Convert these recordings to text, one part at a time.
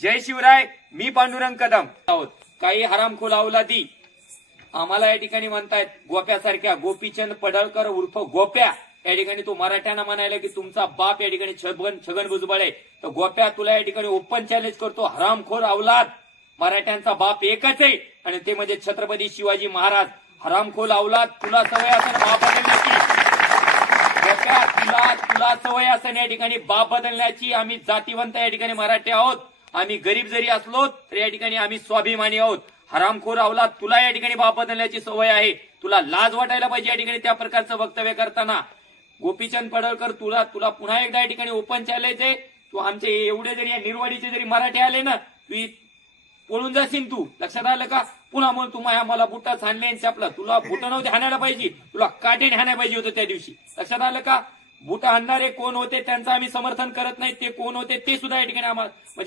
जय शिवराय. मी पांडुरंग कदम आहोत. काही हरामखोर अवलादी आम्हाला या ठिकाणी म्हणतायत गोप्यासारख्या, गोपीचंद पडळकर उर्फ गोप्या. या ठिकाणी तो मराठ्यांना म्हणायला की तुमचा बाप या ठिकाणी छगन भुजबळ आहे. तर गोप्या तुला या ठिकाणी ओपन चॅलेंज करतो. हरामखोर अवलाद. मराठ्यांचा बाप एकच आहे आणि ते म्हणजे छत्रपती शिवाजी महाराज. हरामखोर अवलाद, तुला सवय असेल बाप बदलण्याची. तुला सवय असेल या ठिकाणी बाप बदलण्याची. आम्ही जातीवंत या ठिकाणी मराठी आहोत. आम्ही गरीब जरी असलो तर या ठिकाणी आम्ही स्वाभिमानी आहोत. हरामखोर अवलाद, तुला या ठिकाणी बाप बदलण्याची सवय आहे. तुला लाज वाटायला पाहिजे या ठिकाणी त्या प्रकारचं वक्तव्य करताना. गोपीचंद पडळकर, तुला पुन्हा एकदा या ठिकाणी ओपन चॅलेंज आहे. तू आमचे एवढे जरी या निर्वाडीचे जरी मराठी आले ना, तू पळून जाशील. तू लक्षात आलं का? पुन्हा म्हणून तुम्हाला मला बुटा छानले छापला. तुला बुटा नव्हते हाणायला पाहिजे, तुला काटेने हाणायला पाहिजे होतं त्या दिवशी. लक्षात आलं का? बुटा हाणणारे कोण होते त्यांचं आम्ही समर्थन करत नाही. ते कोण होते ते सुद्धा या ठिकाणी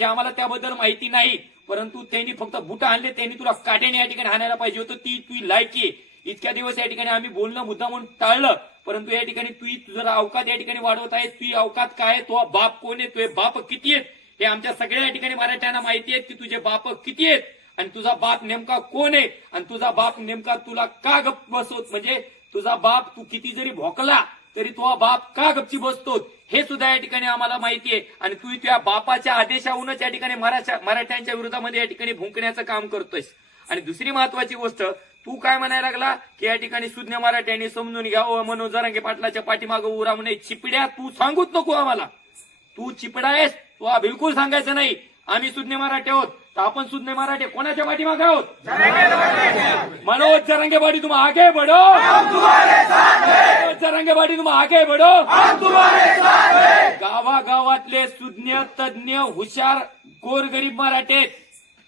आम्हाला त्याबद्दल माहिती नाही. परंतु त्यांनी फक्त बुटा हाणले, त्यांनी तुला काटेने या ठिकाणी हाणायला पाहिजे होतं. ती तुझी लायकी आहे. इतक्या दिवस या ठिकाणी आम्ही बोलणं मुद्दा म्हणून टाळलं. परंतु या ठिकाणी तू जरा अवकात या ठिकाणी वाढवत आहेस. तुझी अवकात काय आहे? तो बाप कोण आहे? तुझे बाप किती आहेत हे आमच्या सगळ्या या ठिकाणी मराठ्यांना माहिती आहे की तुझे बाप किती आहेत आणि तुझा बाप नेमका कोण आहे आणि तुझा बाप नेमका तुला का गप्प बसवत. म्हणजे तुझा बाप तू किती जरी भोकला तरी तो बाप का गपची बसतो हे सुद्धा या ठिकाणी आम्हाला माहिती आहे. आणि तू त्या बापाच्या आदेशाहूनच या ठिकाणी मराठ्यांच्या विरोधामध्ये या ठिकाणी भुंकण्याचं काम करतोयस. आणि दुसरी महत्वाची गोष्ट, तू काय म्हणायला लागला की या ठिकाणी सुज्ञ मराठ्यांनी समजून घ्यावं, मनोज जरांगे पाटलाच्या पाठीमागं उरा म्हणे. चिपड्या, तू सांगूच नको आम्हाला. तू चिपडा आहेस, तू बिलकुल सांगायचं नाही. आम्ही सुज्ञ मराठे आहोत तर आपण सुज्ञ मराठे कोणाच्या पाठीमागे आहोत? मनोज जरांगे पाटील, तुम आगे बढ़ो. मनोज जरांगे पाटील, तुम आगे बढ़ो. गावागावातले सुज्ञ, तज्ञ, हुशार, गोरगरीब मराठे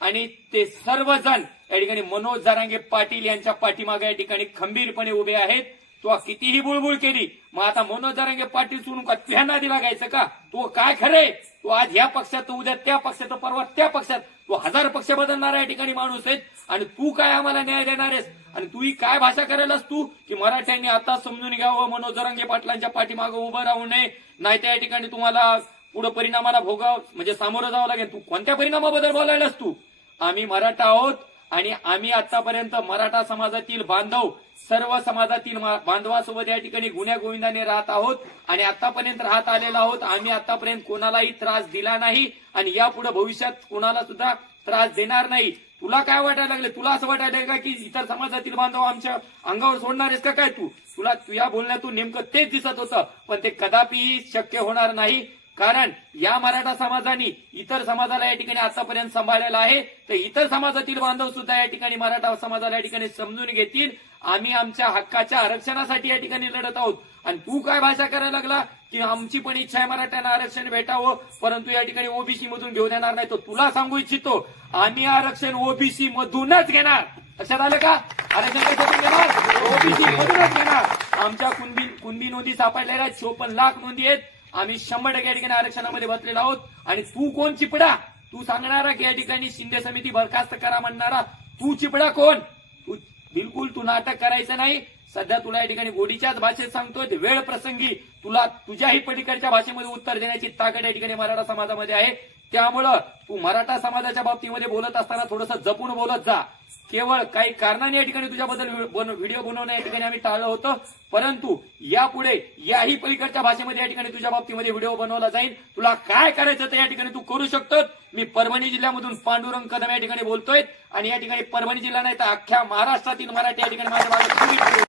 आणि ते सर्वजण या ठिकाणी मनोज जरांगे पाटील यांच्या पाठीमागे या ठिकाणी खंबीरपणे उभे आहेत. तो कितीही बुळबुळ केली, मग आता मनोज जरांगे पाटील सोडून का तुझ्या नादी लागायचं का? तो काय खरंय? तो आज ह्या पक्षात, उद्या त्या पक्षात, परवा त्या पक्षात, तो 1000 पक्ष बदलणारा या ठिकाणी माणूस आहे. आणि तू काय आम्हाला न्याय देणार आहेस? आणि तू ही काय भाषा करायलास तू की मराठ्यांनी आता समजून घ्यावं, मनोज जरांगे पाटलांच्या पाठीमागं उभं राहू नये, नाही त्या ठिकाणी तुम्हाला पुढे परिणामाला म्हणजे सामोरं जावं लागेल. तू कोणत्या परिणामाबद्दल बोलायलास तू? आम्ही मराठा आहोत आणि आम्ही आतापर्यंत मराठा समाजातील बांधव, सर्व समाजातील बांधवासोबत या ठिकाणी गुण्या गोविंदाने राहत आहोत आणि आतापर्यंत राहत आलेलो आहोत. आम्ही आतापर्यंत कोणालाही त्रास दिला नाही आणि यापुढे भविष्यात कोणाला सुद्धा त्रास देणार नाही. तुला काय वाटायला लागले? तुला असं वाटायला का की इतर समाजातील बांधव आमच्या अंगावर सोडणार आहेस का काय? तुला तुझ्या बोलण्यातून नेमकं तेच दिसत होतं, पण ते कदापिही शक्य होणार नाही. कारण या मराठा समाजाने इतर समाजाला या ठिकाणी आतापर्यंत सांभाळलेला आहे. तर इतर समाजातील बांधव सुद्धा या ठिकाणी मराठा समाजाला या ठिकाणी समजून घेतील. आम्ही आमच्या हक्काच्या आरक्षणासाठी या ठिकाणी लढत आहोत. आणि तू काय भाषा करायला लागला की आमची पण इच्छा आहे मराठ्यांना आरक्षण भेटावं, परंतु या ठिकाणी ओबीसी मधून घेऊ देणार नाही. तो तुला सांगू इच्छितो, आम्ही आरक्षण ओबीसी मधूनच घेणार. लक्षात आलं का? आरक्षण कशातून घेणार? ओबीसी मधूनच घेणार. आमच्या कुणबी नोंदी सापडलेल्या 54 लाख नोंदी आहेत. आम्ही 100% या ठिकाणी आरक्षणामध्ये बसलेलो आहोत. आणि तू कोण चिपडा? तू सांगणारा की या ठिकाणी शिंदे समिती बरखास्त करा म्हणणारा तू चिपडा कोण? बिलकुल तू नाटक करायचं नाही. सध्या तुला या ठिकाणी गोडीच्याच भाषेत सांगतोय. वेळ प्रसंगी तुला तुझ्याही पलीकडच्या भाषेमध्ये उत्तर देण्याची ताकद या ठिकाणी मराठा समाजामध्ये आहे. त्यामुळं तू मराठा समाजाच्या बाबतीमध्ये बोलत असताना थोडंसं जपून बोलत जा. केवळ काही कारणाने या ठिकाणी तुझ्याबद्दल व्हिडिओ बनवणं या ठिकाणी आम्ही टाळलं होतं, परंतु यापुढे याही पलीकडच्या भाषेमध्ये या ठिकाणी तुझ्या बाबतीमध्ये व्हिडिओ बनवला जाईल. तुला काय करायचं ते या ठिकाणी तू करू शकतो. मी परभणी जिल्ह्यामधून पांडुरंग कदम या ठिकाणी बोलतोय आणि या ठिकाणी परभणी जिल्हा नाही तर अख्ख्या महाराष्ट्रातील मराठी या ठिकाणी माझ्या